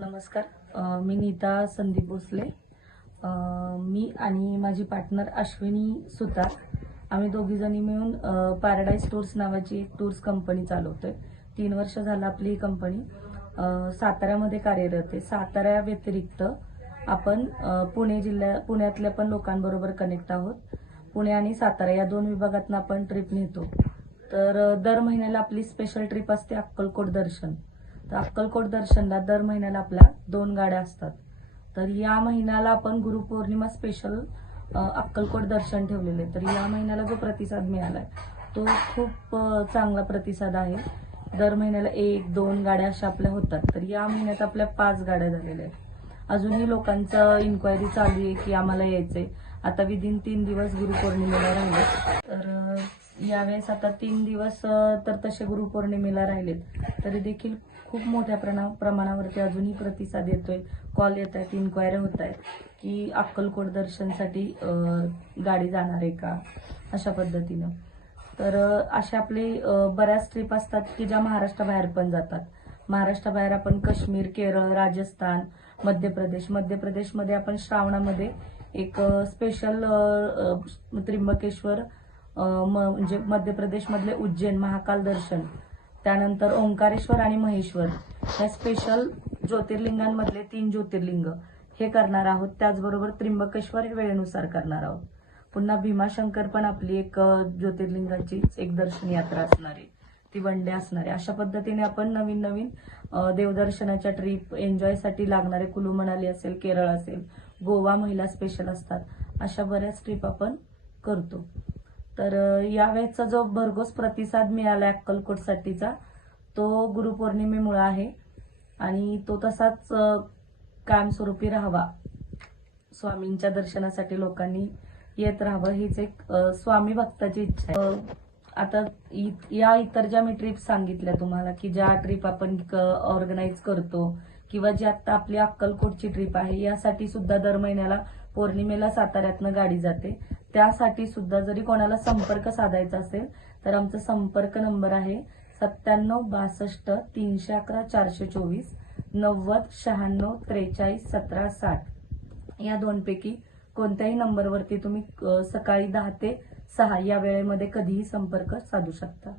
नमस्कार. मी नीता संदीप भोसले. मी आणि माझी पार्टनर अश्विनी सुतार आम्ही दोघीजणी मिळून पॅराडाईज टूर्स नावाची एक टूर्स कंपनी चालवतोय. 3 वर्ष झालं आपली ही कंपनी साताऱ्यामध्ये कार्यरत आहे. साताऱ्या व्यतिरिक्त आपण पुण्यातल्या पण लोकांबरोबर कनेक्ट आहोत. पुणे आणि सातारा या 2 विभागातून आपण ट्रिप नेतो. तर दर महिन्याला आपली स्पेशल ट्रिप असते अक्कलकोट दर्शन. तर अक्कलकोट दर्शनला दर महिन्याला आपल्या 2 गाड्या असतात. तर या महिन्याला आपण गुरुपौर्णिमा स्पेशल अक्कलकोट दर्शन ठेवलेले. तर या महिन्याला जो प्रतिसाद मिळालाय तो खूप चांगला प्रतिसाद आहे. दर महिन्याला 1-2 गाड्या अशा आपल्या होतात. तर या महिन्यात आपल्या 5 गाड्या झालेल्या आहेत. अजूनही लोकांचं इन्क्वायरी चालू आहे की आम्हाला यायचंय. आता विदिन 3 दिवस गुरुपौर्णिमेला राहिले. तर यावेळेस आता 3 दिवस तर तसे गुरुपौर्णिमेला राहिलेत तरी देखील खूप मोठ्या प्रमाणावरती अजूनही प्रतिसाद येतोय. कॉल येत आहेत, इन्क्वायरी होत आहेत की अक्कलकोट दर्शनसाठी गाडी जाणार आहे का, अशा पद्धतीनं. तर अशा आपले बऱ्याच ट्रिप असतात की ज्या महाराष्ट्राबाहेर पण जातात. महाराष्ट्राबाहेर आपण काश्मीर, केरळ, राजस्थान, मध्यप्रदेशमध्ये आपण श्रावणामध्ये एक स्पेशल त्र्यंबकेश्वर, म्हणजे मध्य प्रदेशमधले उज्जैन महाकाल दर्शन, त्यानंतर ओंकारेश्वर आणि महेश्वर या स्पेशल ज्योतिर्लिंगांमधले 3 ज्योतिर्लिंग हे करणार आहोत. त्याचबरोबर त्र्यंबकेश्वर हे वेळेनुसार करणार आहोत. पुन्हा भीमाशंकर पण आपली एक ज्योतिर्लिंगाची एक दर्शन यात्रा असणार आहे, ती 1 डे असणार आहे. अशा पद्धतीने आपण नवीन देवदर्शनाच्या ट्रिप, एन्जॉयसाठी लागणारे कुलू मनाली असेल, केरळ असेल, गोवा महिला स्पेशल असतात, अशा बऱ्याच ट्रिप आपण करतो. तर यावेळेचा जो भरघोस प्रतिसाद मिळाला अक्कलकोटसाठीचा तो गुरुपौर्णिमेमुळे आहे आणि तो तसाच कायमस्वरूपी राहावा. स्वामींच्या दर्शनासाठी लोकांनी येत राहावं हीच एक स्वामी भक्ताची इच्छा आहे. आता या इतर ज्या मी ट्रिप सांगितल्या तुम्हाला की ज्या ट्रिप आपण ऑर्गनाईज करतो किंवा जी आता आपली अक्कलकोटची ट्रिप आहे, यासाठी सुद्धा दर महिन्याला पौर्णिमेला साताऱ्यातनं गाडी जाते. त्यासाठी सुद्धा जरी कोणाला संपर्क साधायचा असेल तर आमचा संपर्क नंबर आहे 9762 311 424 90 96 43 17 60. या 2 पैकी कोणत्याही नंबरवरती तुम्ही सकाळी 10 ते 6 या वेळेमध्ये कधीही संपर्क साधू शकता.